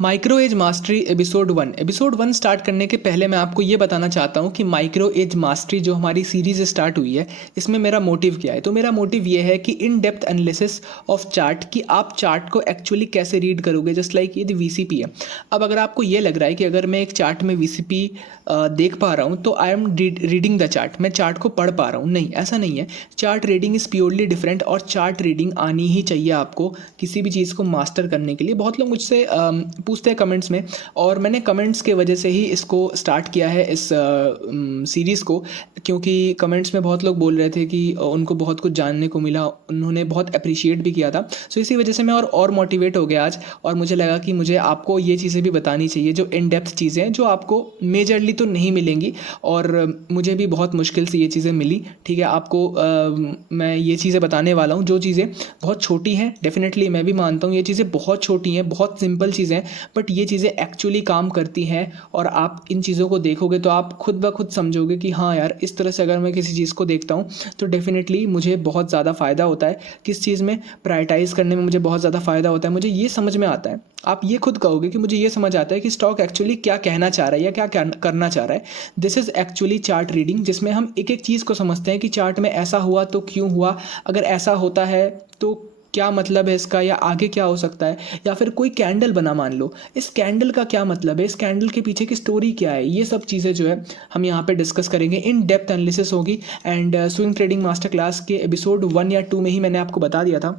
Micro edge mastery episode 1 start करने के पहले मैं आपको ये बताना चाहता हूँ कि माइक्रो एज मास्टरी जो हमारी सीरीज़ स्टार्ट हुई है इसमें मेरा मोटिव क्या है। तो मेरा मोटिव ये है कि in depth analysis of chart कि आप चार्ट को एक्चुअली कैसे रीड करोगे। जस्ट लाइक ये वीसीपी है। अब अगर आपको ये लग रहा है कि अगर मैं एक चार्ट में वीसीपी देख पा रहा हूँ तो I am reading the chart, मैं चार्ट को पढ़ पा रहा हूँ, नहीं ऐसा नहीं है। Chart reading is purely different और चार्ट रीडिंग आनी ही चाहिए आपको किसी भी चीज़ को मास्टर करने के लिए। बहुत लोग मुझसे पूछते हैं कमेंट्स में और मैंने कमेंट्स के वजह से ही इसको स्टार्ट किया है इस सीरीज़ को, क्योंकि कमेंट्स में बहुत लोग बोल रहे थे कि उनको बहुत कुछ जानने को मिला, उन्होंने बहुत अप्रिशिएट भी किया था। सो इसी वजह से मैं और मोटिवेट हो गया आज और मुझे लगा कि मुझे आपको ये चीज़ें भी बतानी चाहिए जो इन डेप्थ चीज़ें हैं जो आपको मेजरली तो नहीं मिलेंगी और मुझे भी बहुत मुश्किल से ये चीज़ें मिली। ठीक है, आपको मैं ये चीज़ें बताने वाला हूँ जो चीज़ें बहुत छोटी हैं। डेफिनेटली मैं भी मानता हूँ ये चीज़ें बहुत छोटी हैं, बहुत सिंपल चीज़ें हैं, बट ये चीज़ें एक्चुअली काम करती हैं और आप इन चीज़ों को देखोगे तो आप खुद ब खुद समझोगे कि हाँ यार, इस तरह से अगर मैं किसी चीज़ को देखता हूँ तो डेफिनेटली मुझे बहुत ज़्यादा फ़ायदा होता है। किस चीज़ में प्रायोरिटाइज़ करने में मुझे बहुत ज़्यादा फ़ायदा होता है, मुझे ये समझ में आता है। आप ये खुद कहोगे कि मुझे ये समझ आता है कि स्टॉक एक्चुअली क्या कहना चाह रहा है या क्या करना चाह रहा है। This is actually chart reading, जिसमें हम एक एक चीज़ को समझते हैं कि चार्ट में ऐसा हुआ तो क्यों हुआ, अगर ऐसा होता है तो क्या मतलब है इसका, या आगे क्या हो सकता है, या फिर कोई कैंडल बना मान लो, इस कैंडल का क्या मतलब है, इस कैंडल के पीछे की स्टोरी क्या है। ये सब चीज़ें जो है हम यहाँ पे डिस्कस करेंगे, इन डेप्थ एनालिसिस होगी। And swing trading master class के एपिसोड 1 या 2 में ही मैंने आपको बता दिया था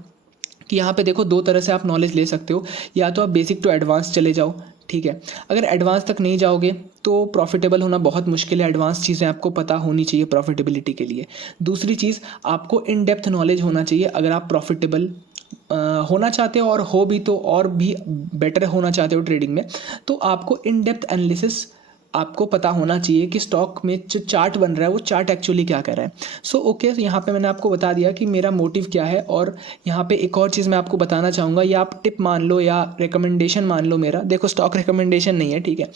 कि यहाँ पे देखो दो तरह से आप नॉलेज ले सकते हो, या तो आप बेसिक टू एडवांस चले जाओ। ठीक है, अगर एडवांस तक नहीं जाओगे तो प्रॉफिटेबल होना बहुत मुश्किल है। एडवांस चीज़ें आपको पता होनी चाहिए प्रॉफिटेबिलिटी के लिए। दूसरी चीज़, आपको इन डेप्थ नॉलेज होना चाहिए अगर आप प्रॉफिटेबल होना चाहते हो, और हो भी तो और भी बेटर होना चाहते हो ट्रेडिंग में, तो आपको इन डेप्थ एनालिसिस आपको पता होना चाहिए कि स्टॉक में जो चार्ट बन रहा है वो चार्ट एक्चुअली क्या कर रहा है। सो ओके, यहाँ पे मैंने आपको बता दिया कि मेरा मोटिव क्या है। और यहाँ पे एक और चीज़ मैं आपको बताना चाहूँगा, या आप टिप मान लो या रिकमेंडेशन मान लो मेरा। देखो, स्टॉक रिकमेंडेशन नहीं है, ठीक है।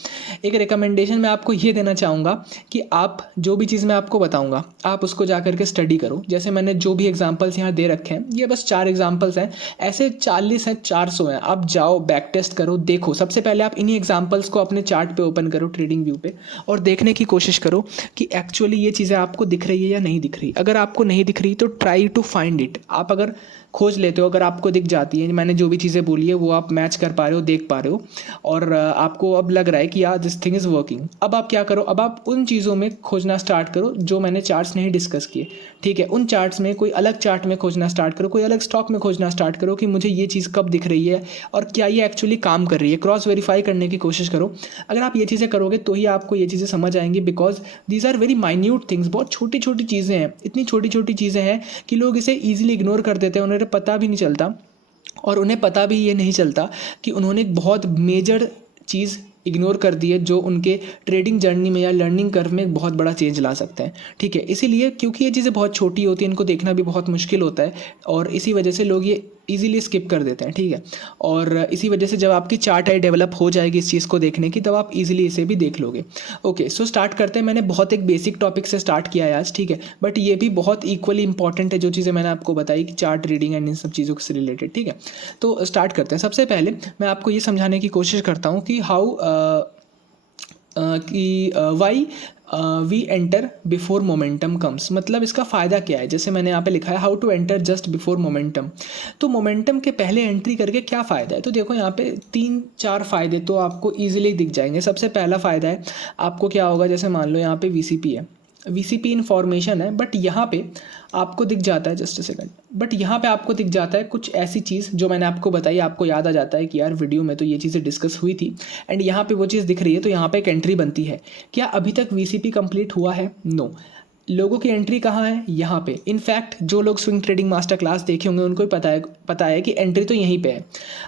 एक रिकमेंडेशन मैं आपको ये देना चाहूँगा कि आप जो भी चीज़ मैं आपको बताऊँगा आप उसको जा करके स्टडी करो। जैसे मैंने जो भी एग्जाम्पल्स यहाँ दे रखे हैं, ये बस 4 एग्जाम्पल्स हैं, ऐसे 40 हैं, 400 हैं। आप जाओ, बैक टेस्ट करो, देखो। सबसे पहले आप इन्हीं एग्जाम्पल्स को अपने चार्ट पे ओपन करो, ट्रेडिंग व्यू पे, और देखने की कोशिश करो कि एक्चुअली ये चीज़ें आपको दिख रही है या नहीं दिख रही। अगर आपको नहीं दिख रही तो ट्राई टू फाइंड इट। आप अगर खोज लेते हो, अगर आपको दिख जाती है, मैंने जो भी चीज़ें बोली है वो आप मैच कर पा रहे हो, देख पा रहे हो, और आपको अब लग रहा है कि यार दिस थिंग इज़ वर्किंग, अब आप क्या करो, अब आप उन चीज़ों में खोजना स्टार्ट करो जो मैंने चार्ट्स नहीं डिस्कस किए। ठीक है, उन चार्ट्स में कोई अलग चार्ट में खोजना स्टार्ट करो, कोई अलग स्टॉक में खोजना स्टार्ट करो कि मुझे ये चीज़ कब दिख रही है और क्या ये एक्चुअली काम कर रही है। क्रॉस वेरीफाई करने की कोशिश करो। अगर आप ये चीज़ें करोगे तो ही आपको ये चीज़ें समझ आएंगी, because these are very minute things. बहुत छोटी छोटी चीज़ें हैं, इतनी छोटी छोटी चीज़ें हैं कि लोग इसे ईजिली इग्नोर कर देते हैं, उन्हें पता भी नहीं चलता। और उन्हें पता भी ये नहीं चलता कि उन्होंने एक बहुत मेजर चीज़ इग्नोर कर दी है जो उनके ट्रेडिंग जर्नी में या लर्निंग कर्व में बहुत बड़ा चेंज ला सकते हैं। ठीक है, इसीलिए क्योंकि ये चीज़ें बहुत छोटी होती हैं, इनको देखना भी बहुत मुश्किल होता है, और इसी वजह से लोग ये ईजिली स्किप कर देते हैं। ठीक है, और इसी वजह से जब आपकी चार्ट आई डेवलप हो जाएगी इस चीज़ को देखने की, तब आप ईजिली इसे भी देख लोगे। ओके, सो स्टार्ट करते हैं। मैंने बहुत एक बेसिक टॉपिक से स्टार्ट किया है आज, ठीक है, बट ये भी बहुत इक्वली इंपॉर्टेंट है जो चीज़ें मैंने आपको बताई कि चार्ट रीडिंग एंड इन सब चीज़ों से रिलेटेड। ठीक है, तो स्टार्ट करते हैं। सबसे पहले मैं आपको ये समझाने की कोशिश करता हूँ कि हाउ कि why we enter before momentum comes, मतलब इसका फ़ायदा क्या है। जैसे मैंने यहाँ पे लिखा है how to enter just before momentum, तो मोमेंटम के पहले एंट्री करके क्या फ़ायदा है। तो देखो यहाँ पे 3-4 फ़ायदे तो आपको ईजिली दिख जाएंगे। सबसे पहला फ़ायदा है, आपको क्या होगा, जैसे मान लो यहाँ पे वीसीपी है, वीसीपी इन्फॉर्मेशन है, बट यहाँ पे आपको दिख जाता है, जस्ट अ सेकंड, बट यहाँ पे आपको दिख जाता है कुछ ऐसी चीज़ जो मैंने आपको बताई। आपको याद आ जाता है कि यार वीडियो में तो ये चीज़ें डिस्कस हुई थी, एंड यहाँ पे वो चीज़ दिख रही है, तो यहाँ पे एक एंट्री बनती है। क्या अभी तक वीसीपी कंप्लीट हुआ है? नो। लोगों की एंट्री कहाँ है? यहाँ पे। इनफैक्ट जो लोग स्विंग ट्रेडिंग मास्टर क्लास देखे होंगे उनको ही पता है कि एंट्री तो यहीं पे है।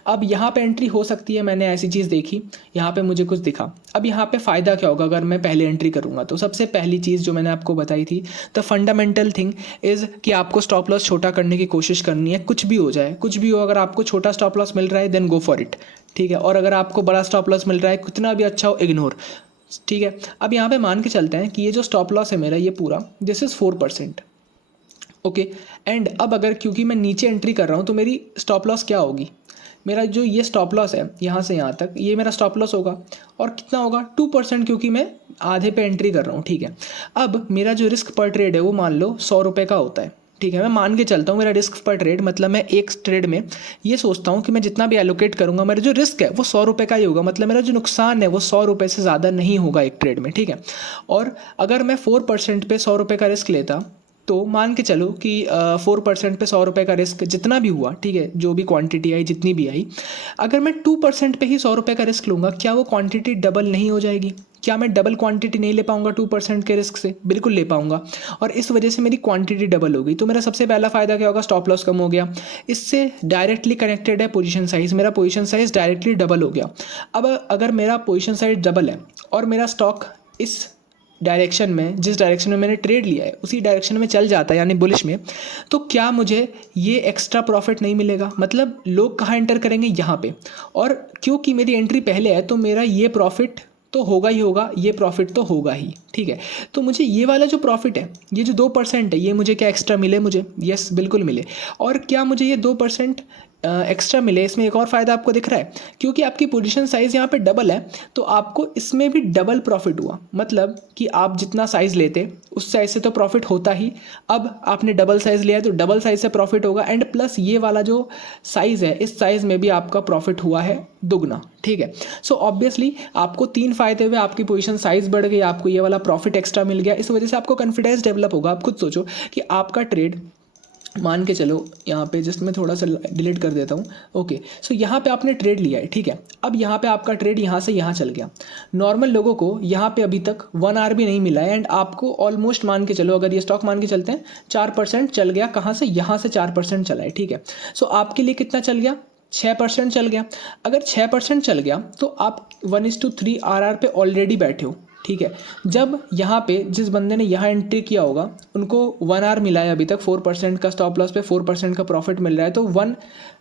अब यहाँ पे एंट्री हो सकती है, मैंने ऐसी चीज़ देखी, यहाँ पे मुझे कुछ दिखा। अब यहाँ पे फ़ायदा क्या होगा अगर मैं पहले एंट्री करूँगा? तो सबसे पहली चीज़ जो मैंने आपको बताई थी, द फंडामेंटल थिंग इज़ कि आपको स्टॉप लॉस छोटा करने की कोशिश करनी है। कुछ भी हो जाए, कुछ भी हो, अगर आपको छोटा स्टॉप लॉस मिल रहा है देन गो फॉर इट। ठीक है, और अगर आपको बड़ा स्टॉप लॉस मिल रहा है, कितना भी अच्छा हो, इग्नोर। ठीक है, अब यहाँ पे मान के चलते हैं कि ये जो स्टॉप लॉस है मेरा, ये पूरा दिस इज़ 4%। ओके, एंड अब अगर क्योंकि मैं नीचे एंट्री कर रहा हूँ तो मेरी स्टॉप लॉस क्या होगी? मेरा जो ये स्टॉप लॉस है यहाँ से यहाँ तक, ये मेरा स्टॉप लॉस होगा और कितना होगा 2%, क्योंकि मैं आधे पे एंट्री कर रहा हूँ, ठीक है। अब मेरा जो रिस्क पर ट्रेड है वो मान लो 100 रुपये का होता है, ठीक है। मैं मान के चलता हूँ मेरा रिस्क पर ट्रेड, मतलब मैं एक ट्रेड में ये सोचता हूँ कि मैं जितना भी एलोकेट करूँगा मेरा जो रिस्क है वो 100 रुपये का ही होगा, मतलब मेरा जो नुकसान है वो 100 रुपये से ज़्यादा नहीं होगा एक ट्रेड में, ठीक है। और अगर मैं 4% पे 100 रुपये का रिस्क लेता तो मान के चलो कि 4% पे 100 रुपये का रिस्क जितना भी हुआ, ठीक है, जो भी क्वांटिटी आई जितनी भी आई, अगर मैं 2% पे ही 100 रुपये का रिस्क लूँगा, क्या वो क्वांटिटी डबल नहीं हो जाएगी? क्या मैं डबल क्वांटिटी नहीं ले पाऊंगा 2% के रिस्क से? बिल्कुल ले पाऊंगा, और इस वजह से मेरी क्वांटिटी डबल होगी। तो मेरा सबसे पहला फ़ायदा क्या होगा? स्टॉप लॉस कम हो गया। इससे डायरेक्टली कनेक्टेड है पोजीशन साइज़, मेरा पोजीशन साइज़ डायरेक्टली डबल हो गया। अब अगर मेरा पोजीशन साइज डबल है और मेरा स्टॉक इस डायरेक्शन में, जिस डायरेक्शन में मैंने ट्रेड लिया है उसी डायरेक्शन में चल जाता है यानी बुलिश में, तो क्या मुझे ये एक्स्ट्रा प्रॉफिट नहीं मिलेगा? मतलब लोग कहाँ एंटर करेंगे? यहाँ पे। और क्योंकि मेरी एंट्री पहले है तो मेरा ये प्रॉफिट तो होगा ही होगा, ये प्रॉफिट तो होगा ही, ठीक है। तो मुझे ये वाला जो प्रॉफिट है, ये जो 2% है, ये मुझे क्या एक्स्ट्रा मिले? मुझे यस बिल्कुल मिले। और क्या मुझे ये 2% एक्स्ट्रा मिले, इसमें एक और फ़ायदा आपको दिख रहा है, क्योंकि आपकी पोजीशन साइज़ यहाँ पे डबल है तो आपको इसमें भी डबल प्रॉफिट हुआ। मतलब कि आप जितना साइज़ लेते उस साइज़ से तो प्रॉफिट होता ही, अब आपने डबल साइज़ लिया है तो डबल साइज़ से प्रॉफिट होगा, एंड प्लस ये वाला जो साइज़ है इस साइज़ में भी आपका प्रॉफिट हुआ है दुगना, ठीक है। सो ऑब्वियसली आपको 3 फ़ायदे हुए, आपकी पोजीशन साइज़ बढ़ गई, आपको ये वाला प्रॉफिट एक्स्ट्रा मिल गया, इस वजह से आपको कॉन्फिडेंस डेवलप होगा। आप खुद सोचो कि आपका ट्रेड, मान के चलो यहाँ पे जस्ट मैं थोड़ा सा डिलीट कर देता हूँ, ओके। सो यहाँ पे आपने ट्रेड लिया है, ठीक है। अब यहाँ पे आपका ट्रेड यहाँ से यहाँ चल गया। नॉर्मल लोगों को यहाँ पे अभी तक 1 आवर भी नहीं मिला है, एंड आपको ऑलमोस्ट मान के चलो, अगर ये स्टॉक मान के चलते हैं 4% चल गया। कहाँ से? यहाँ से 4% चला है, ठीक है। सो आपके लिए कितना चल गया? 6% चल गया। अगर 6% चल गया तो आप 1:3 RR पे ऑलरेडी बैठे हो, ठीक है। जब यहाँ पे जिस बंदे ने यहाँ एंट्री किया होगा उनको 1 आवर मिला है अभी तक, 4% का स्टॉप लॉस पे 4% का प्रॉफिट मिल रहा है, तो 1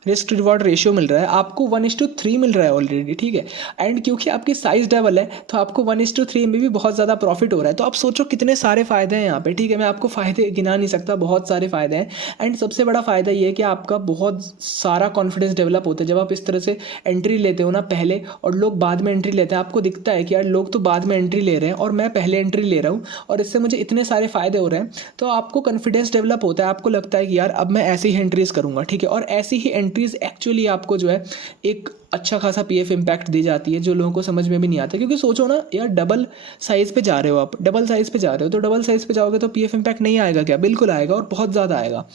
रिस्क रिवॉर्ड रेशियो मिल रहा है, आपको 1:3 मिल रहा है ऑलरेडी, ठीक है। एंड क्योंकि आपकी साइज डबल है तो आपको 1:3 में भी बहुत ज़्यादा प्रॉफिट हो रहा है। तो आप सोचो कितने सारे फ़ायदे हैं यहाँ पे, ठीक है। मैं आपको फ़ायदे गिना नहीं सकता, बहुत सारे फ़ायदे हैं। एंड सबसे बड़ा फ़ायदा ये है कि आपका बहुत सारा कॉन्फिडेंस डेवलप होता है जब आप इस तरह से एंट्री लेते हो ना पहले, और लोग बाद में एंट्री लेते हैं। आपको दिखता है कि यार लोग तो बाद में एंट्री ले रहे हैं और मैं पहले एंट्री ले रहा हूँ और इससे मुझे इतने सारे फ़ायदे हो रहे हैं, तो आपको कॉन्फिडेंस डेवलप होता है। आपको लगता है कि यार अब मैं ऐसे ही एंट्रीज़ करूँगा, ठीक है। और ऐसी ही एंट्रीज़ एक्चुअली आपको जो है एक अच्छा खासा पीएफ इम्पैक्ट दी जाती है, जो लोगों को समझ में भी नहीं आता। क्योंकि सोचो ना यार, डबल साइज़ पे जा रहे हो आप, डबल साइज़ पे जा रहे हो, तो डबल साइज़ पे जाओगे तो पीएफ इम्पैक्ट नहीं आएगा क्या? बिल्कुल आएगा, और बहुत ज़्यादा आएगा,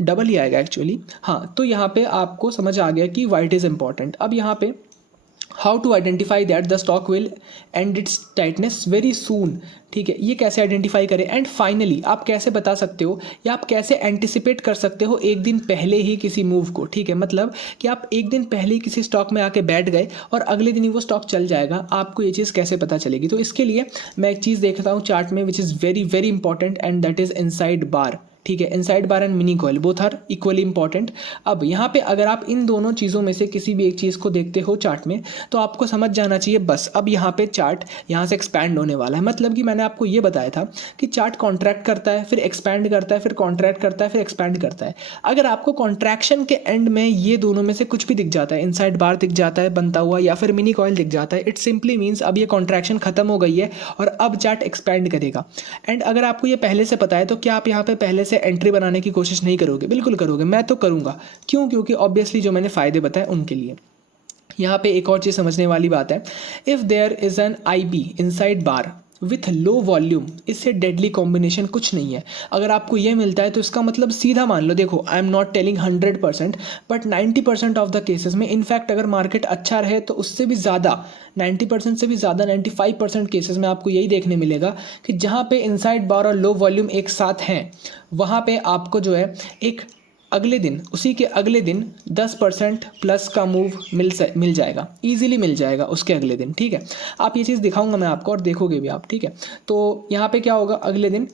डबल ही आएगा एक्चुअली। हाँ, तो यहाँ पे आपको समझ आ गया कि वाइट इज़ इंपॉर्टेंट। अब यहाँ पे how to identify that the stock will end its tightness very soon, ठीक है। ये कैसे आइडेंटिफाई करें? एंड फाइनली आप कैसे बता सकते हो या आप कैसे एंटिसिपेट कर सकते हो एक दिन पहले ही किसी मूव को, ठीक है। मतलब कि आप एक दिन पहले ही किसी स्टॉक में आके बैठ गए और अगले दिन ही वो स्टॉक चल जाएगा, आपको ये चीज़ कैसे पता चलेगी? तो इसके लिए मैं एक चीज़ देखता हूँ चार्ट में which is very very important, and that is inside bar, ठीक है। Inside bar and mini coil both are equally important. अब यहाँ पे अगर आप इन दोनों चीज़ों में से किसी भी एक चीज़ को देखते हो चार्ट में, तो आपको समझ जाना चाहिए बस अब यहाँ पे चार्ट यहाँ से एक्सपैंड होने वाला है। मतलब कि मैंने आपको ये बताया था कि चार्ट कॉन्ट्रैक्ट करता है, फिर एक्सपैंड करता है, फिर कॉन्ट्रैक्ट करता है, फिर एक्सपैंड करता है। अगर आपको कॉन्ट्रैक्शन के एंड में ये दोनों में से कुछ भी दिख जाता है, इनसाइड बार दिख जाता है बनता हुआ, या फिर मिनी कॉइल दिख जाता है, इट सिंपली मीन्स अब ये कॉन्ट्रैक्शन खत्म हो गई है और अब चार्ट एक्सपैंड करेगा। एंड अगर आपको ये पहले से पता है तो क्या आप यहाँ पे पहले से एंट्री बनाने की कोशिश नहीं करोगे? बिल्कुल करोगे, मैं तो करूँगा। क्यों? क्योंकि ऑब्वियसली जो मैंने फ़ायदे बताए उनके लिए। यहाँ पे एक और चीज़ समझने वाली बात है, if there is an IB inside bar with low volume, इससे डेडली कॉम्बिनेशन कुछ नहीं है। अगर आपको ये मिलता है तो इसका मतलब सीधा मान लो, देखो I am not telling 100%, but 90% of the cases में, इनफैक्ट अगर मार्केट अच्छा रहे तो उससे भी ज़्यादा, 90% से भी ज़्यादा 95% केसेस में आपको यही देखने मिलेगा कि जहाँ पे इनसाइड बार और लो वॉल्यूम एक साथ हैं, वहाँ पे आपको जो है एक अगले दिन, उसी के अगले दिन 10% प्लस का मूव मिल जाएगा, ईजिली मिल जाएगा उसके अगले दिन, ठीक है। आप ये चीज़ दिखाऊंगा मैं आपको और देखोगे भी आप, ठीक है। तो यहाँ पे क्या होगा, अगले दिन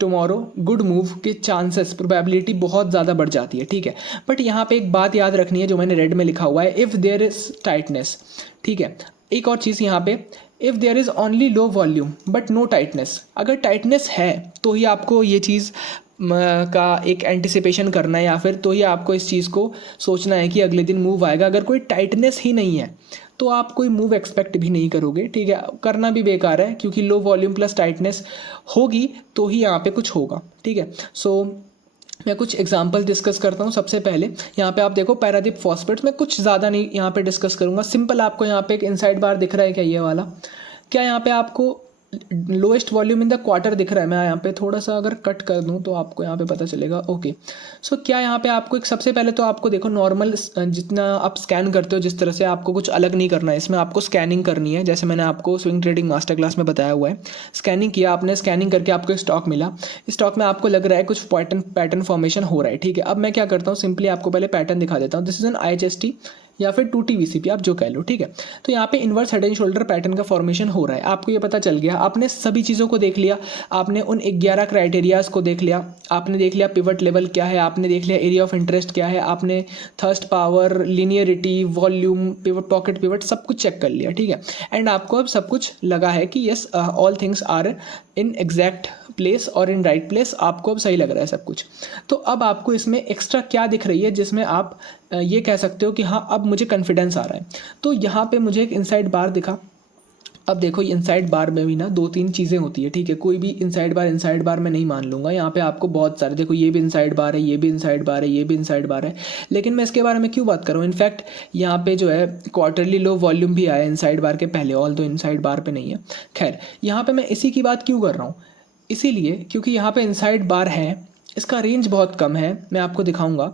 टुमारो गुड मूव के चांसेस, प्रोबेबिलिटी बहुत ज़्यादा बढ़ जाती है, ठीक है। बट यहाँ पे एक बात याद रखनी है जो मैंने रेड में लिखा हुआ है, इफ़ देयर इज़ टाइटनेस, ठीक है। एक और चीज़ यहाँ पे, if there is only low volume but no tightness, अगर टाइटनेस है तो ही आपको ये चीज़ का एक एंटिसिपेशन करना है, या फिर तो ही आपको इस चीज़ को सोचना है कि अगले दिन मूव आएगा। अगर कोई टाइटनेस ही नहीं है तो आप कोई मूव एक्सपेक्ट भी नहीं करोगे, ठीक है, करना भी बेकार है, क्योंकि लो वॉल्यूम प्लस टाइटनेस होगी तो ही यहाँ पे कुछ होगा, ठीक है। सो मैं कुछ एग्जांपल डिस्कस करता हूँ। सबसे पहले यहाँ पे आप देखो पैरादीप फॉस्फेट्स, मैं कुछ ज़्यादा नहीं यहाँ पे डिस्कस करूँगा, सिंपल आपको यहाँ पे एक इनसाइड बार दिख रहा है क्या, ये वाला, क्या यहाँ पे आपको lowest volume in the quarter दिख रहा है। मैं यहाँ पे थोड़ा सा अगर कट कर दूँ तो आपको यहाँ पे पता चलेगा। ओके, सो क्या यहाँ पे आपको एक, सबसे पहले तो आपको देखो नॉर्मल जितना आप स्कैन करते हो जिस तरह से, आपको कुछ अलग नहीं करना है इसमें, आपको स्कैनिंग करनी है, जैसे मैंने आपको स्विंग ट्रेडिंग मास्टर क्लास में बताया हुआ है। स्कैनिंग किया आपने, स्कैनिंग करके आपको एक स्टॉक मिला, स्टॉक में आपको लग रहा है कुछ पैटर्न फॉर्मेशन हो रहा है, ठीक है। अब मैं क्या करता हूँ, सिंपली आपको पहले पैटर्न दिखा देता हूँ। दिस इज एन IHST या फिर 2T VCP, आप जो कह लो, ठीक है। तो यहाँ पे inverse head and shoulder pattern का फॉर्मेशन हो रहा है, आपको ये पता चल गया। आपने सभी चीज़ों को देख लिया, आपने उन 11 क्राइटेरियाज को देख लिया, आपने देख लिया पिवट लेवल क्या है, आपने देख लिया एरिया ऑफ इंटरेस्ट क्या है, आपने thrust power, linearity, volume, pivot, pocket pivot, सब कुछ चेक कर लिया, ठीक है। एंड आपको अब सब कुछ लगा है कि yes all things are in exact place और इन राइट प्लेस, आपको अब सही लग रहा है सब कुछ। तो अब आपको इसमें एक्स्ट्रा क्या दिख रही है जिसमें आप ये कह सकते हो कि हाँ अब मुझे कॉन्फिडेंस आ रहा है। तो यहाँ पे मुझे एक इनसाइड बार दिखा। अब देखो इनसाइड बार में भी ना 2-3 चीज़ें होती है, ठीक है। कोई भी इनसाइड बार मैं नहीं मान लूँगा। यहाँ पे आपको बहुत सारे, देखो ये भी इनसाइड बार है, ये भी इनसाइड बार है, ये भी इनसाइड बार है, लेकिन मैं इसके बारे में क्यों बात कर रहा हूँ। इनफैक्ट यहाँ पे जो है क्वार्टरली लो वॉल्यूम भी आया इनसाइड बार के पहले, ऑल तो इनसाइड बार पे नहीं है। खैर यहाँ पे मैं इसी की बात क्यों कर रहा हूँ, इसीलिए क्योंकि यहाँ पे इनसाइड बार है, इसका रेंज बहुत कम है, मैं आपको दिखाऊंगा।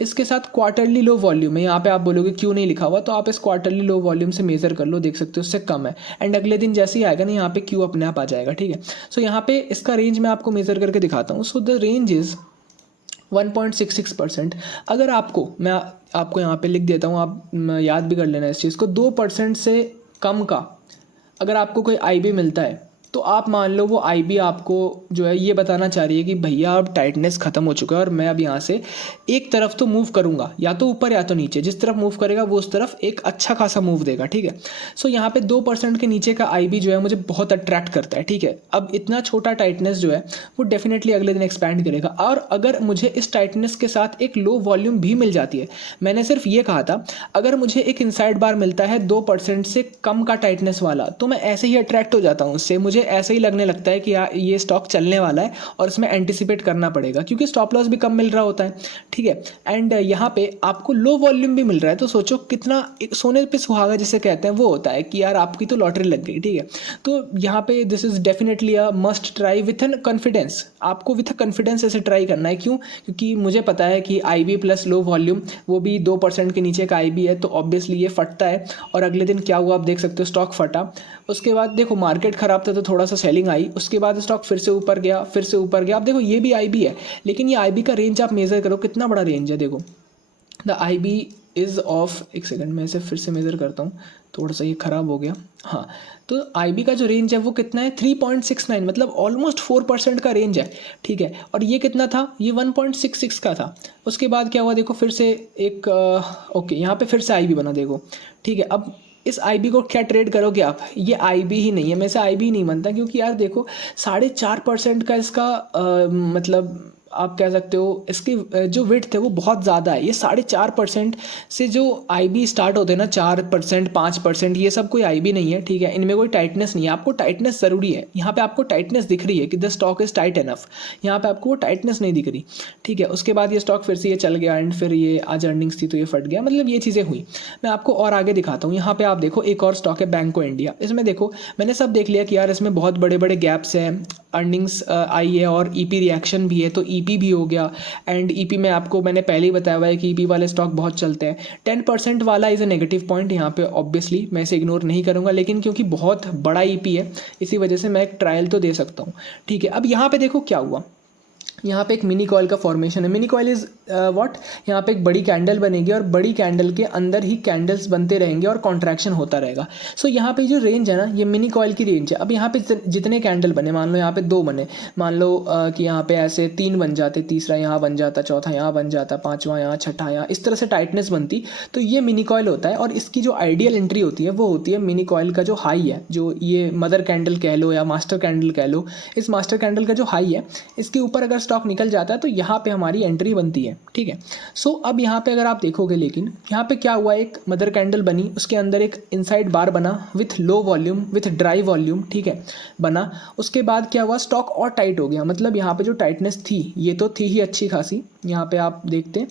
इसके साथ क्वार्टरली लो वॉल्यूम है, यहाँ पे आप बोलोगे क्यों नहीं लिखा हुआ, तो आप इस क्वार्टरली लो वॉल्यूम से मेजर कर लो, देख सकते हो उससे कम है। एंड अगले दिन जैसे ही आएगा ना यहाँ पे क्यू अपने आप आ जाएगा, ठीक है। सो यहाँ पे इसका रेंज मैं आपको मेजर करके दिखाता हूँ। So the range is 1.66%। अगर आपको, मैं आपको यहाँ पे लिख देता हूँ, आप याद भी कर लेना इस चीज़ को, 2% से कम का अगर आपको कोई IB मिलता है तो आप मान लो वो IB आपको जो है ये बताना चाह रही है कि भैया अब टाइटनेस ख़त्म हो चुका है और मैं अब यहाँ से एक तरफ तो मूव करूँगा, या तो ऊपर या तो नीचे, जिस तरफ मूव करेगा वो उस तरफ एक अच्छा खासा मूव देगा, ठीक है। सो यहाँ पे 2% के नीचे का IB जो है मुझे बहुत अट्रैक्ट करता है, ठीक है। अब इतना छोटा टाइटनेस जो है वो डेफिनेटली अगले दिन एक्सपैंड करेगा, और अगर मुझे इस टाइटनेस के साथ एक लो वॉल्यूम भी मिल जाती है, मैंने सिर्फ ये कहा था अगर मुझे एक इनसाइड बार मिलता है 2% से कम का टाइटनेस वाला, तो मैं ऐसे ही अट्रैक्ट हो जाता हूँ उससे, मुझे ऐसे ही लगने लगता है कि यार ये स्टॉक चलने वाला है और इसमें एंटिसिपेट करना पड़ेगा, क्योंकि स्टॉप लॉस भी कम मिल रहा होता है, ठीक है। एंड यहाँ पे आपको लो वॉल्यूम भी मिल रहा है, तो सोचो कितना एक सोने पे सुहागा जिसे कहते हैं वो होता है कि यार आपकी तो लॉटरी लग गई, ठीक है। तो यहाँ पे this is definitely a must try with an confidence, आपको विथ कॉन्फिडेंस ऐसे ट्राई करना है। क्यों? क्योंकि मुझे पता है कि IB प्लस लो वॉल्यूम, वो भी 2% के नीचे का IB है, तो ऑब्वियसली ये फटता है। और अगले दिन क्या हुआ आप देख सकते हो, स्टॉक फटा, उसके बाद देखो मार्केट ख़राब था तो थोड़ा सा सेलिंग आई, उसके बाद स्टॉक फिर से ऊपर गया, फिर से ऊपर गया। आप देखो ये भी IB है, लेकिन ये IB का रेंज आप मेज़र करो कितना बड़ा रेंज है। देखो द IB इज़ ऑफ, एक सेकंड मैं इसे फिर से मेज़र करता हूँ, थोड़ा सा ये ख़राब हो गया। हाँ, तो IB का जो रेंज है वो कितना है, 3.69, मतलब ऑलमोस्ट 4% का रेंज है, ठीक है। और ये कितना था, ये 1.66 का था। उसके बाद क्या हुआ देखो, फिर से एक ओके यहाँ पे फिर से IB बना, देखो ठीक है। अब इस IB को क्या ट्रेड करोगे आप, ये IB ही नहीं है, मैं इसे IB ही नहीं मानता, क्योंकि यार देखो 4.5% का इसका मतलब आप कह सकते हो इसकी जो विड्थ है वो बहुत ज़्यादा है। ये 4.5% से जो IB स्टार्ट होते हैं ना, 4%, 5%, ये सब कोई IB नहीं है, ठीक है। इनमें कोई टाइटनेस नहीं है, आपको टाइटनेस ज़रूरी है। यहाँ पे आपको टाइटनेस दिख रही है कि the stock is tight enough, यहाँ पे आपको वो टाइटनेस नहीं दिख रही, ठीक है। उसके बाद ये स्टॉक फिर से ये चल गया, एंड फिर ये आज अर्निंग्स थी तो ये फट गया, मतलब ये चीज़ें हुई। मैं आपको और आगे दिखाता हूँ। यहाँ पर आप देखो एक और स्टॉक है बैंको इंडिया, इसमें देखो मैंने सब देख लिया कि यार इसमें बहुत बड़े बड़े गैप्स हैं, अर्निंग्स आई है और EP रिएक्शन भी है, तो EP भी हो गया। एंड EP में आपको मैंने पहले ही बताया हुआ है कि EP वाले स्टॉक बहुत चलते हैं। 10% वाला इज़ अ नेगेटिव पॉइंट यहाँ पे, ऑब्वियसली मैं इसे इग्नोर नहीं करूँगा, लेकिन क्योंकि बहुत बड़ा EP है इसी वजह से मैं एक ट्रायल तो दे सकता हूँ, ठीक है। अब यहाँ पे देखो क्या हुआ, यहाँ पे एक मिनी कॉइल का फॉर्मेशन है। मिनी कॉइल इज़ व्हाट, यहाँ पे एक बड़ी कैंडल बनेगी और बड़ी कैंडल के अंदर ही कैंडल्स बनते रहेंगे और कॉन्ट्रैक्शन होता रहेगा। सो यहाँ पे जो रेंज है ना, ये मिनी कॉइल की रेंज है। अब यहाँ पे जितने कैंडल बने, मान लो यहाँ पे 2 बने, मान लो कि यहाँ पे ऐसे 3 बन जाते, तीसरा यहाँ बन जाता, चौथा यहाँ बन जाता, पाँचवा यहाँ, छठा यहाँ, इस तरह से टाइटनेस बनती, तो ये मिनी कॉइल होता है। और इसकी जो आइडियल एंट्री होती है वो होती है मिनी कॉइल का जो हाई है, जो ये मदर कैंडल कह लो या मास्टर कैंडल कह लो, इस मास्टर कैंडल का जो हाई है, इसके ऊपर अगर स्टॉक निकल जाता है तो यहाँ पे हमारी एंट्री बनती है, ठीक है। सो अब यहाँ पे अगर आप देखोगे, लेकिन यहाँ पे क्या हुआ, एक मदर कैंडल बनी, उसके अंदर एक इनसाइड बार बना with low volume, with dry volume, ठीक है, बना। उसके बाद क्या हुआ, स्टॉक और टाइट हो गया, मतलब यहाँ पे जो टाइटनेस थी ये तो थी ही अच्छी खासी, यहाँ पे आप देखते हैं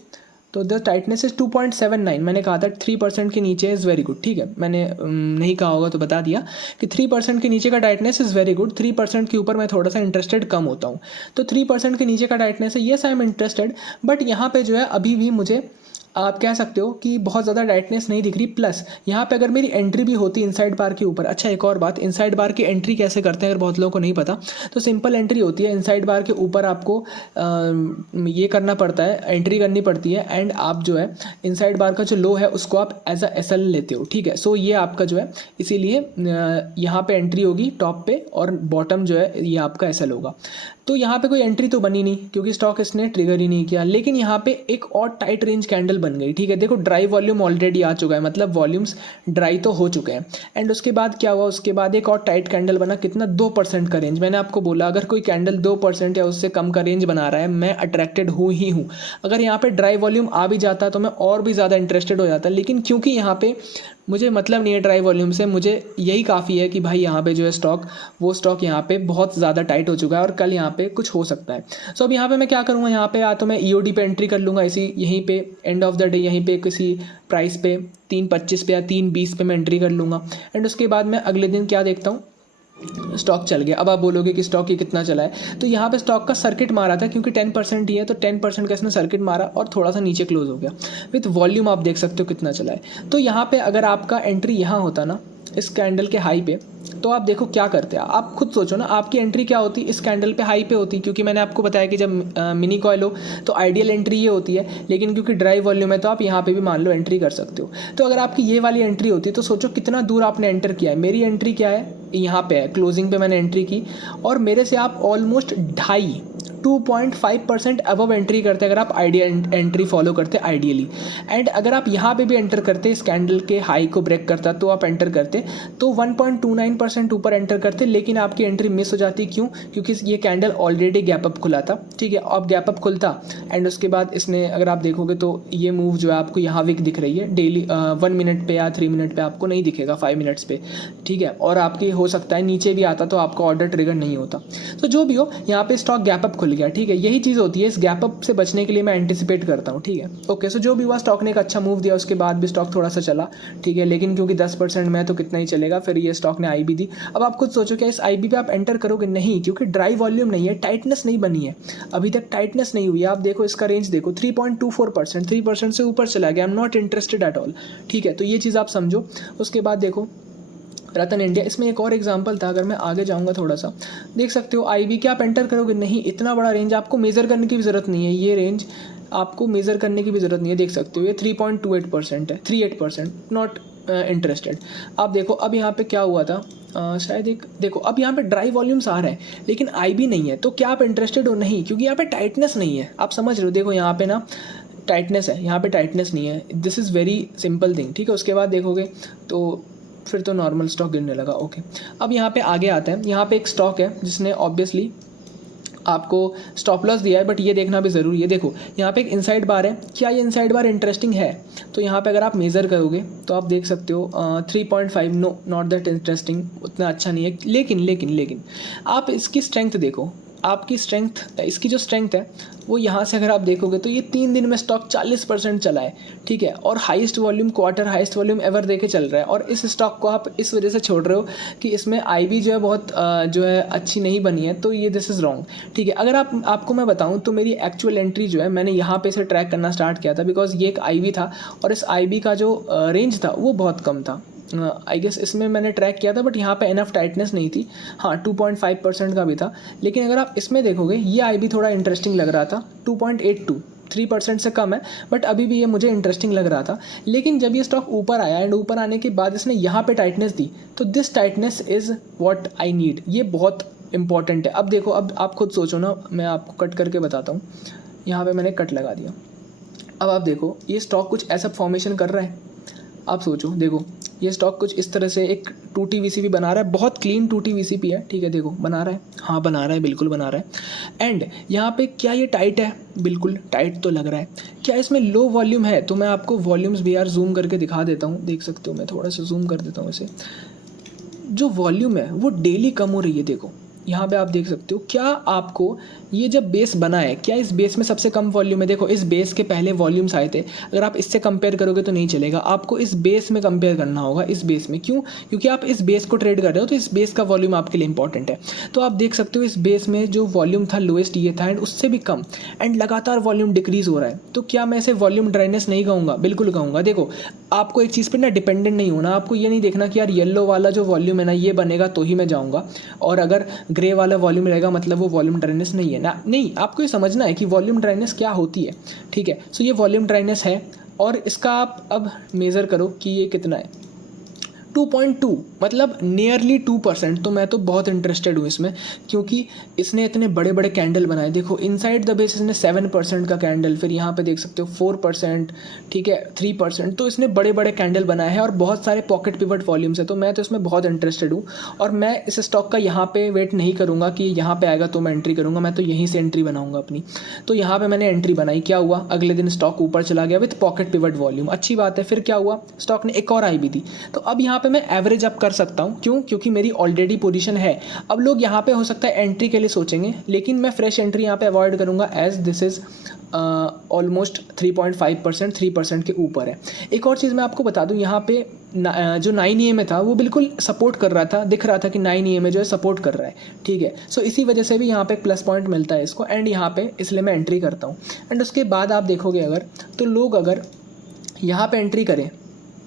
तो द टाइटनेस इज 2.79। मैंने कहा था 3% के नीचे इज़ वेरी गुड, ठीक है, मैंने नहीं कहा होगा तो बता दिया कि 3% के नीचे का टाइटनेस इज़ वेरी गुड। 3% के ऊपर मैं थोड़ा सा इंटरेस्टेड कम होता हूँ, तो 3% के नीचे का टाइटनेस है, yes I am interested. But यहाँ पे जो है अभी भी मुझे आप कह सकते हो कि बहुत ज़्यादा टाइटनेस नहीं दिख रही। प्लस यहाँ पे अगर मेरी एंट्री भी होती इनसाइड बार के ऊपर, अच्छा एक और बात, इनसाइड बार की एंट्री कैसे करते हैं अगर बहुत लोगों को नहीं पता, तो सिंपल एंट्री होती है, इनसाइड बार के ऊपर आपको ये करना पड़ता है, एंट्री करनी पड़ती है, एंड आप जो है इनसाइड बार का जो लो है उसको आप एज अ एस एल लेते हो, ठीक है। सो ये आपका जो है, इसीलिए यहाँ पे एंट्री होगी टॉप पे और बॉटम जो है ये आपका एस एल होगा। तो यहाँ पे कोई एंट्री तो बनी नहीं क्योंकि स्टॉक इसने ट्रिगर ही नहीं किया, लेकिन यहाँ पे एक और टाइट रेंज कैंडल बन गई, ठीक है। देखो ड्राई वॉल्यूम ऑलरेडी आ चुका है, मतलब वॉल्यूम्स ड्राई तो हो चुके हैं, एंड उसके बाद क्या हुआ, उसके बाद एक और टाइट कैंडल बना, कितना 2% का रेंज। मैंने आपको बोला अगर कोई कैंडल 2% या उससे कम का रेंज बना रहा है मैं अट्रैक्टेड हूँ ही हूँ। अगर यहाँ पे ड्राई वॉल्यूम आ भी जाता तो मैं और भी ज़्यादा इंटरेस्टेड हो जाता, लेकिन क्योंकि यहाँ पे मुझे मतलब नहीं है ड्राई वॉल्यूम से, मुझे यही काफ़ी है कि भाई यहाँ पे जो है स्टॉक, वो स्टॉक यहाँ पे बहुत ज़्यादा टाइट हो चुका है और कल यहाँ पे कुछ हो सकता है। सो अब यहाँ पे मैं क्या करूँगा, यहाँ पे या तो मैं ईओडी पे एंट्री कर लूँगा, इसी यहीं पे एंड ऑफ द डे यहीं पे किसी प्राइस पे 3.25 पे या 3.20 पे मैं एंट्री कर लूँगा, एंड उसके बाद मैं अगले दिन क्या देखता हूँ, स्टॉक चल गया। अब आप बोलोगे कि स्टॉक ये कितना चला है, तो यहाँ पे स्टॉक का सर्किट मारा था क्योंकि 10% ही है, तो 10% का इसने सर्किट मारा और थोड़ा सा नीचे क्लोज हो गया। विथ वॉल्यूम आप देख सकते हो कितना चला है। तो यहाँ पे अगर आपका एंट्री यहाँ होता ना इस कैंडल के हाई पे, तो आप देखो क्या करते हैं, आप खुद सोचो ना, आपकी एंट्री क्या होती, इस कैंडल पे हाई पे होती, क्योंकि मैंने आपको बताया कि जब मिनी कॉइल हो तो आइडियल एंट्री ये होती है, लेकिन क्योंकि ड्राई वॉल्यूम है तो आप यहाँ पे भी मान लो एंट्री कर सकते हो। तो अगर आपकी ये वाली एंट्री होती तो सोचो कितना दूर आपने एंटर किया है। मेरी एंट्री क्या है, यहाँ पे है, क्लोजिंग पे मैंने एंट्री की और मेरे से आप ऑलमोस्ट 2.5% अबव एंट्री करते अगर आप आइडियल एंट्री फॉलो करते आइडियली। एंड अगर आप यहाँ पे भी एंटर करते, इस कैंडल के हाई को ब्रेक करता तो आप एंटर करते तो 1.29% ऊपर एंटर करते, लेकिन आपकी एंट्री मिस हो जाती। क्यों? क्योंकि ये कैंडल ऑलरेडी गैप अप खुला था, ठीक है। अब गैप अप खुलता एंड उसके बाद इसने, अगर आप देखोगे तो ये मूव जो है आपको यहाँ विक दिख रही है डेली 1 मिनट पे या 3 मिनट पे आपको नहीं दिखेगा, 5 मिनट्स पे, ठीक है। और आपकी हो सकता है नीचे भी आता तो आपका ऑर्डर ट्रिगर नहीं होता। तो जो भी हो, यहाँ पे स्टॉक गैप अप खुल गया, ठीक है। यही चीज़ होती है, इस गैप अप से बचने के लिए मैं एंटिसिपेट करता हूँ, ठीक है। ओके, सो जो भी हुआ, स्टॉक ने एक अच्छा मूव दिया, उसके बाद भी स्टॉक थोड़ा सा चला, ठीक है, लेकिन क्योंकि 10% में तो कितना ही चलेगा, फिर ये स्टॉक ने आई भी दी। अब आप खुद सोचो क्या इस आई बी पे आप एंटर करोगे? नहीं, क्योंकि ड्राई वॉल्यूम नहीं है, टाइटनेस नहीं बनी है, अभी तक टाइटनेस नहीं हुई है। आप देखो इसका रेंज देखो 3.24%, 3% से ऊपर चला गया, I am not interested at all, ठीक है। तो ये चीज़ आप समझो। उसके बाद देखो रतन इंडिया, इसमें एक और एग्जांपल था, अगर मैं आगे जाऊंगा थोड़ा सा देख सकते हो। आई बी क्या आप एंटर करोगे? नहीं, इतना बड़ा रेंज आपको मेज़र करने की भी ज़रूरत नहीं है, ये रेंज आपको मेज़र करने की भी ज़रूरत नहीं है, देख सकते हो ये 3.28% है, 38%, नॉट इंटरेस्टेड। आप देखो अब यहाँ पे क्या हुआ था, शायद एक देखो अब यहाँ पे ड्राई वॉल्यूम्स आ रहे हैं लेकिन आई बी नहीं है, तो क्या आप इंटरेस्टेड हो? नहीं, क्योंकि यहाँ पे टाइटनेस नहीं है, आप समझ रहे हो। देखो यहाँ पे ना टाइटनेस है, यहाँ पे टाइटनेस नहीं है, this is very simple thing, ठीक है। उसके बाद देखोगे तो फिर तो नॉर्मल स्टॉक गिरने लगा। ओके, अब यहाँ पे आगे आता है, यहाँ पे एक स्टॉक है जिसने ऑब्वियसली आपको स्टॉप लॉस दिया है, बट ये देखना भी ज़रूरी है। देखो यहाँ पे एक इनसाइड बार है, क्या ये इनसाइड बार इंटरेस्टिंग है? तो यहाँ पे अगर आप मेज़र करोगे तो आप देख सकते हो 3.5, नो नॉट दैट इंटरेस्टिंग, उतना अच्छा नहीं है। लेकिन आप इसकी स्ट्रेंथ देखो, आपकी स्ट्रेंथ, इसकी जो स्ट्रेंथ है वो यहाँ से अगर आप देखोगे तो ये 3 दिन में स्टॉक 40% चला है, ठीक है। और highest volume, quarter highest volume ever देके चल रहा है, और इस स्टॉक को आप इस वजह से छोड़ रहे हो कि इसमें आई बी जो है बहुत जो है अच्छी नहीं बनी है, तो ये दिस इज़ रॉन्ग, ठीक है। अगर आपको मैं बताऊँ तो मेरी एक्चुअल एंट्री जो है मैंने यहाँ पे से ट्रैक करना स्टार्ट किया था, बिकॉज ये एक आई बी था और इस आई बी का जो रेंज था वो बहुत कम था। आई गेस इसमें मैंने ट्रैक किया था, बट यहाँ पे इनफ टाइटनेस नहीं थी। हाँ, 2.5% का भी था, लेकिन अगर आप इसमें देखोगे ये आई भी थोड़ा इंटरेस्टिंग लग रहा था, 2.82, 3% से कम है, बट अभी भी ये मुझे इंटरेस्टिंग लग रहा था। लेकिन जब ये स्टॉक ऊपर आया एंड ऊपर आने के बाद इसने यहाँ पे टाइटनेस दी, तो this tightness is what I need, ये बहुत इंपॉर्टेंट है। अब देखो, अब आप खुद सोचो ना, मैं आपको कट करके बताता हूँ। यहाँ पर मैंने कट लगा दिया। अब आप देखो ये स्टॉक कुछ ऐसा फॉर्मेशन कर रहा है, आप सोचो, देखो ये स्टॉक कुछ इस तरह से एक 2T VCP बना रहा है, बहुत क्लीन 2T VCP है, ठीक है। देखो बना रहा है, हाँ बना रहा है, बिल्कुल बना रहा है। एंड यहाँ पे क्या ये टाइट है? बिल्कुल टाइट तो लग रहा है। क्या इसमें लो वॉल्यूम है? तो मैं आपको वॉल्यूम्स भी यार जूम करके दिखा देता हूँ, देख सकते हो। मैं थोड़ा सा जूम कर देता हूँ इसे। जो वॉल्यूम है वो डेली कम हो रही है। देखो यहाँ पे आप देख सकते हो। क्या आपको ये जब बेस बना है, क्या इस बेस में सबसे कम वॉल्यूम है? देखो इस बेस के पहले वॉल्यूम्स आए थे, अगर आप इससे कंपेयर करोगे तो नहीं चलेगा, आपको इस बेस में कंपेयर करना होगा, इस बेस में। क्यों? क्योंकि आप इस बेस को ट्रेड कर रहे हो, तो इस बेस का वॉल्यूम आपके लिए इंपॉर्टेंट है। तो आप देख सकते हो इस बेस में जो वॉल्यूम था लोएस्ट ये था, एंड उससे भी कम, एंड लगातार वॉल्यूम डिक्रीज हो रहा है। तो क्या मैं इसे वॉल्यूम ड्राइनेस नहीं कहूँगा? बिल्कुल कहूँगा। देखो आपको एक चीज़ पर ना डिपेंडेंट नहीं होना, आपको ये नहीं देखना कि यार येलो वाला जो वॉल्यूम है ना ये बनेगा तो ही मैं जाऊँगा, और अगर ग्रे वाला वॉल्यूम रहेगा मतलब वो वॉल्यूम ड्राइनेस नहीं है ना। नहीं, आपको ये समझना है कि वॉल्यूम ड्राइनेस क्या होती है, ठीक है। सो ये वॉल्यूम ड्राइनेस है, और इसका आप अब मेज़र करो कि ये कितना है। 2.2 मतलब नियरली 2%। तो मैं तो बहुत इंटरेस्टेड हूँ इसमें, क्योंकि इसने इतने बड़े बड़े कैंडल बनाए। देखो इनसाइड द बेस इसने 7% का कैंडल, फिर यहाँ पे देख सकते हो 4%, ठीक है, 3%। तो इसने बड़े बड़े कैंडल बनाए हैं और बहुत सारे पॉकेट पिवट वॉल्यूम्स है। तो मैं तो इसमें बहुत इंटरेस्टेड हूँ, और मैं इस स्टॉक का यहाँ पे वेट नहीं करूँगा कि यहाँ पे आएगा तो मैं एंट्री करूँगा, मैं तो यहीं से एंट्री बनाऊँगा अपनी। तो यहाँ पे मैंने एंट्री बनाई। क्या हुआ? अगले दिन स्टॉक ऊपर चला गया विथ पॉकेट पिवट वॉल्यूम, अच्छी बात है। फिर क्या हुआ? स्टॉक ने एक और आई भी दी। तो अब यहाँ पे मैं एवरेज अप कर सकता हूँ। क्यों? क्योंकि मेरी ऑलरेडी पोजीशन है। अब लोग यहाँ पे हो सकता है एंट्री के लिए सोचेंगे, लेकिन मैं फ्रेश एंट्री यहाँ पे अवॉइड करूँगा, एज दिस इज़ ऑलमोस्ट 3.5%, 3% के ऊपर है। एक और चीज़ मैं आपको बता दूँ, यहाँ पे जो 9 EMA था वो बिल्कुल सपोर्ट कर रहा था, दिख रहा था कि 9 EMA जो है सपोर्ट कर रहा है, ठीक है। सो इसी वजह से भी यहाँ पे एक प्लस पॉइंट मिलता है इसको, एंड यहाँ पे इसलिए मैं एंट्री करता हूँ। एंड उसके बाद आप देखोगे अगर, तो लोग अगर यहाँ पे एंट्री करें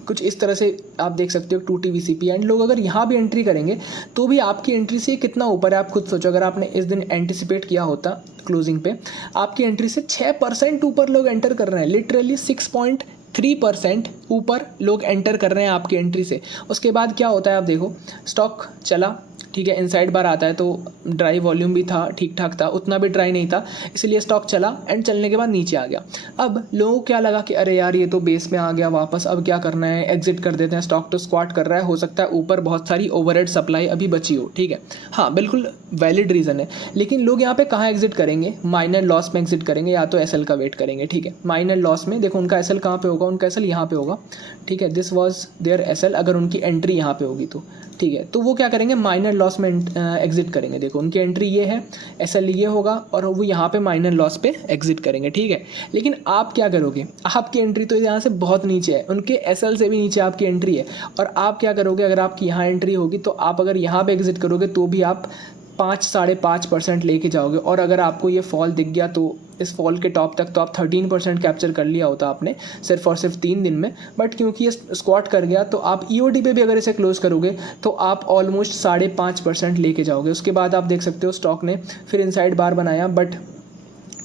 कुछ इस तरह से, आप देख सकते हो 2T VCP, एंड लोग अगर यहाँ भी एंट्री करेंगे तो भी आपकी एंट्री से कितना ऊपर है आप खुद सोचो। अगर आपने इस दिन एंटिसिपेट किया होता क्लोजिंग पे, आपकी एंट्री से 6% ऊपर लोग एंटर कर रहे हैं, लिटरली 6.3% ऊपर लोग एंटर कर रहे हैं आपकी एंट्री से। उसके बाद क्या होता है आप देखो, स्टॉक चला, ठीक है, इनसाइड बार आता है तो ड्राई वॉल्यूम भी था, ठीक ठाक था, उतना भी ड्राई नहीं था, इसलिए स्टॉक चला, एंड चलने के बाद नीचे आ गया। अब लोगों को क्या लगा कि अरे यार ये तो बेस में आ गया वापस, अब क्या करना है, एग्जिट कर देते हैं, स्टॉक तो स्क्वाट कर रहा है, हो सकता है ऊपर बहुत सारी ओवरहेड सप्लाई अभी बची हो, ठीक है। हाँ बिल्कुल वैलिड रीज़न है, लेकिन लोग यहाँ पे कहाँ एग्जिट करेंगे? माइनर लॉस में एग्जिट करेंगे, या तो एसएल का वेट करेंगे, ठीक है। माइनर लॉस में देखो उनका एसएल कहाँ पे होगा, उनका एसएल यहाँ पे होगा, ठीक है। दिस वॉज देयर एसएल, अगर उनकी एंट्री यहाँ पे होगी तो, ठीक है। तो वो क्या करेंगे? माइनर लॉस में एग्जिट करेंगे। देखो उनकी एंट्री ये है, एसएल ये होगा, और वो यहाँ पे माइनर लॉस पे एग्जिट करेंगे, ठीक है। लेकिन आप क्या करोगे? आपकी एंट्री तो यहाँ से बहुत नीचे है, उनके एसएल से भी नीचे आपकी एंट्री है, और आप क्या करोगे? अगर आपकी यहाँ एंट्री होगी तो आप अगर यहाँ पे एग्जिट करोगे तो भी आप 5-5.5% लेके जाओगे, और अगर आपको ये फॉल दिख गया तो इस फॉल के टॉप तक तो आप 13% कैप्चर कर लिया होता आपने सिर्फ और सिर्फ 3 दिन में। बट क्योंकि ये स्क्वाट कर गया, तो आप ईओडी पे भी अगर इसे क्लोज करोगे तो आप ऑलमोस्ट 5.5% लेके जाओगे। उसके बाद आप देख सकते हो स्टॉक ने फिर इनसाइड बार बनाया, बट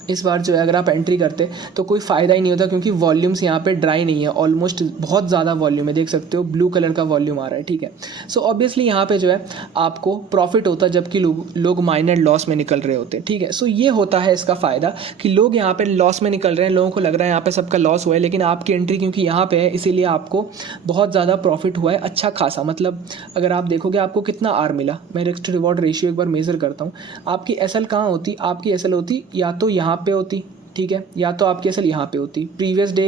इस बार जो है अगर आप एंट्री करते तो कोई फ़ायदा ही नहीं होता, क्योंकि वॉल्यूम्स यहाँ पे ड्राई नहीं है, ऑलमोस्ट बहुत ज़्यादा वॉल्यूम है, देख सकते हो ब्लू कलर का वॉल्यूम आ रहा है, ठीक है। सो ऑब्वियसली यहाँ पे जो है आपको प्रॉफिट होता है, जबकि लोग माइनर लॉस में निकल रहे होते हैं, ठीक है। सो ये होता है इसका फ़ायदा कि लोग यहाँ पे लॉस में निकल रहे हैं, लोगों को लग रहा है यहाँ पे सबका लॉस हुआ है, लेकिन आपकी एंट्री क्योंकि यहाँ पे है इसीलिए आपको बहुत ज़्यादा प्रॉफिट हुआ है, अच्छा खासा। मतलब अगर आप देखोगे आपको कितना आर मिला, मैं रिस्क टू रिवॉर्ड रेशियो एक बार मेज़र करता हूँ। आपकी एसएल कहाँ होती? आपकी एसएल होती या तो यहाँ पे होती, ठीक है, या तो आपकी एसएल यहाँ पे होती, प्रीवियस डे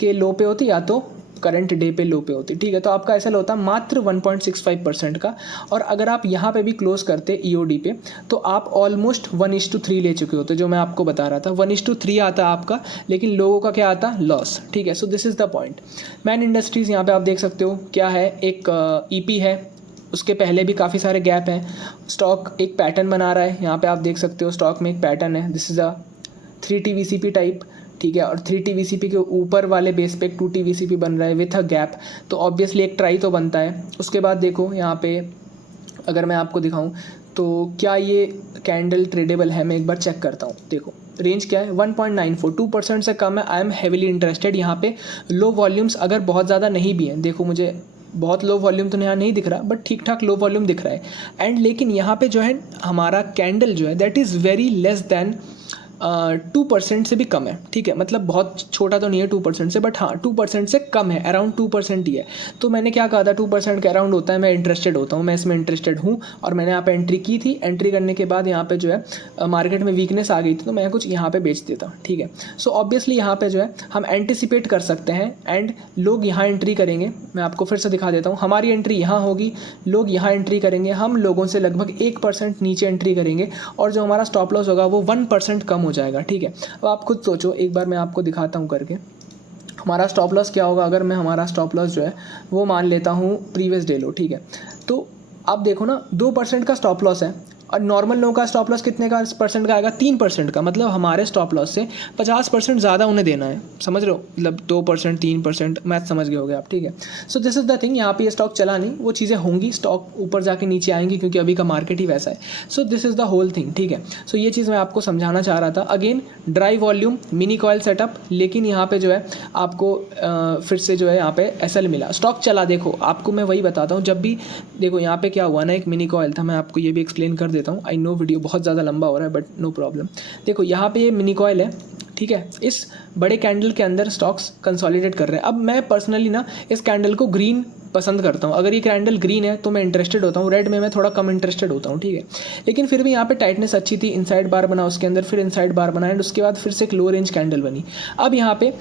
के लो पे होती, या तो करंट डे पे लो पे होती, ठीक है। तो आपका एसएल होता मात्र 1.65% का, और अगर आप यहाँ पे भी क्लोज करते ईओडी पे तो आप ऑलमोस्ट 1:3 ले चुके होते, जो मैं आपको बता रहा था 1:3 आता आपका, लेकिन लोगों का क्या आता? लॉस, ठीक है। So this is the point. Man industries यहाँ पे आप देख सकते हो क्या है, एक ईपी है, उसके पहले भी काफ़ी सारे गैप हैं, स्टॉक एक पैटर्न बना रहा है, यहाँ पे आप देख सकते हो स्टॉक में एक पैटर्न है, this is a 3T VCP type, ठीक है, और 3T VCP के ऊपर वाले बेस पे एक 2T VCP बन रहा है विथ अ गैप, तो ऑब्वियसली एक ट्राई तो बनता है। उसके बाद देखो यहाँ पे अगर मैं आपको दिखाऊं तो क्या ये कैंडल ट्रेडेबल है, मैं एक बार चेक करता हूँ। देखो रेंज क्या है 1.94, 2% से कम है। I am heavily interested. यहाँ पे लो वॉल्यूम्स अगर बहुत ज़्यादा नहीं भी हैं, देखो मुझे बहुत लो वॉल्यूम तो यहाँ नहीं दिख रहा, बट ठीक ठाक लो वॉल्यूम दिख रहा है। एंड लेकिन यहाँ पे जो है हमारा कैंडल जो है that is very less than 2% से भी कम है, ठीक है, मतलब बहुत छोटा तो नहीं है 2% से, बट हाँ 2% से कम है, अराउंड 2% ही है। तो मैंने क्या कहा था 2% के अराउंड होता है, मैं इंटरेस्टेड होता हूँ, मैं इसमें इंटरेस्टेड हूँ और मैंने यहाँ पे एंट्री की थी। एंट्री करने के बाद यहाँ पे जो है मार्केट में वीकनेस आ गई थी तो मैं कुछ यहाँ पे बेच देता, ठीक है। सो ऑब्वियसली यहाँ पे जो है हम एंटिसिपेट कर सकते हैं एंड लोग यहाँ एंट्री करेंगे। मैं आपको फिर से दिखा देता हूँ, हमारी एंट्री यहाँ होगी, लोग यहाँ एंट्री करेंगे, हम लोगों से लगभग 1% नीचे एंट्री करेंगे और जो हमारा स्टॉप लॉस होगा वो 1% कम हो जाएगा, ठीक है। अब आप खुद सोचो, एक बार मैं आपको दिखाता हूँ करके हमारा स्टॉप लॉस क्या होगा। अगर मैं हमारा स्टॉप लॉस जो है वो मान लेता हूँ प्रीवियस डे लो, ठीक है। तो आप देखो ना 2% का स्टॉप लॉस है और नॉर्मल लोगों का स्टॉप लॉस कितने का परसेंट का आएगा, 3% का। मतलब हमारे स्टॉप लॉस से 50% ज़्यादा उन्हें देना है, समझ रहे हो, मतलब 2% 3% मैथ समझ गए होगे आप, ठीक है। So this is the thing, यहाँ पे ये स्टॉक चला नहीं, वो चीज़ें होंगी, स्टॉक ऊपर जाके नीचे आएंगी क्योंकि अभी का मार्केट ही वैसा है। So this is the whole thing, ठीक है। सो ये चीज़ मैं आपको समझाना चाह रहा था। Again dry volume mini coil setup, लेकिन यहाँ पे जो है आपको फिर से जो है यहाँ पे एसएल मिला, स्टॉक चला। देखो आपको मैं वही बताता हूँ, जब भी देखो यहाँ पे क्या हुआ ना, एक मिनी कॉयल था, मैं आपको ये भी एक्सप्लेन कर देता हूँ। आई नो वीडियो बहुत ज़्यादा लंबा हो रहा है बट नो प्रॉब्लम। देखो यहाँ पे ये मिनी कॉयल है, ठीक है। इस बड़े कैंडल के अंदर स्टॉक्स कंसोलिडेट कर रहे हैं। अब मैं पर्सनली ना इस कैंडल को ग्रीन पसंद करता हूँ। अगर ये कैंडल ग्रीन है तो मैं इंटरेस्टेड होता हूँ, रेड में मैं थोड़ा कम इंटरेस्टेड होता हूँ, ठीक है। लेकिन फिर भी यहाँ पे टाइटनेस अच्छी थी, इनसाइड बार बना उसके अंदर, फिर इनसाइड बार बना एंड उसके बाद फिर से एक लो रेंज कैंडल बनी। अब यहाँ पे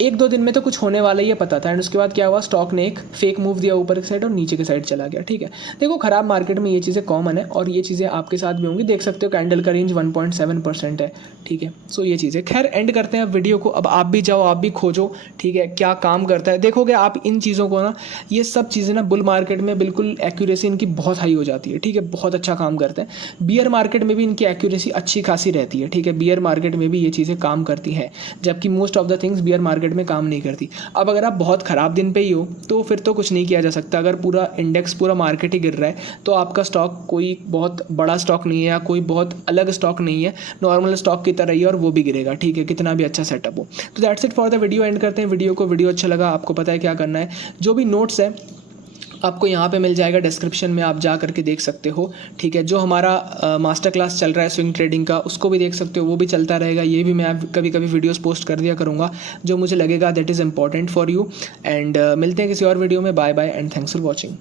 1-2 दिन में तो कुछ होने वाला ही है पता था एंड उसके बाद क्या हुआ, स्टॉक ने एक फेक मूव दिया ऊपर की साइड और नीचे की साइड चला गया, ठीक है। देखो ख़राब मार्केट में ये चीज़ें कॉमन है और ये चीज़ें आपके साथ भी होंगी, देख सकते हो कैंडल का रेंज 1.7% है, ठीक है। सो ये चीज़ें, खैर एंड करते हैं अब वीडियो को। अब आप भी जाओ, आप भी खोजो, ठीक है, क्या काम करता है। देखोगे आप इन चीज़ों को ना, ये सब चीज़ें ना बुल मार्केट में बिल्कुल एक्यूरेसी इनकी बहुत हाई हो जाती है, ठीक है, बहुत अच्छा काम करते हैं। बियर मार्केट में भी इनकी एक्यूरेसी अच्छी खासी रहती है, ठीक है, बियर मार्केट में भी ये चीज़ें काम करती हैं, जबकि most of the things beer market में काम नहीं करती। अब अगर आप बहुत ख़राब दिन पे ही हो तो फिर तो कुछ नहीं किया जा सकता। अगर पूरा इंडेक्स पूरा मार्केट ही गिर रहा है तो आपका स्टॉक कोई बहुत बड़ा स्टॉक नहीं है या कोई बहुत अलग स्टॉक नहीं है, नॉर्मल स्टॉक की तरह ही और वो भी गिरेगा, ठीक है, कितना भी अच्छा सेटअप हो। तो that's it for the video. And करते हैं वीडियो को। वीडियो अच्छा लगा, आपको पता है क्या करना है, जो भी नोट्स है आपको यहाँ पे मिल जाएगा डिस्क्रिप्शन में, आप जा करके देख सकते हो, ठीक है। जो हमारा मास्टर क्लास चल रहा है स्विंग ट्रेडिंग का, उसको भी देख सकते हो, वो भी चलता रहेगा। ये भी मैं कभी कभी वीडियोस पोस्ट कर दिया करूँगा जो मुझे लगेगा that is important for you. And मिलते हैं किसी और वीडियो में। Bye bye and thanks for watching.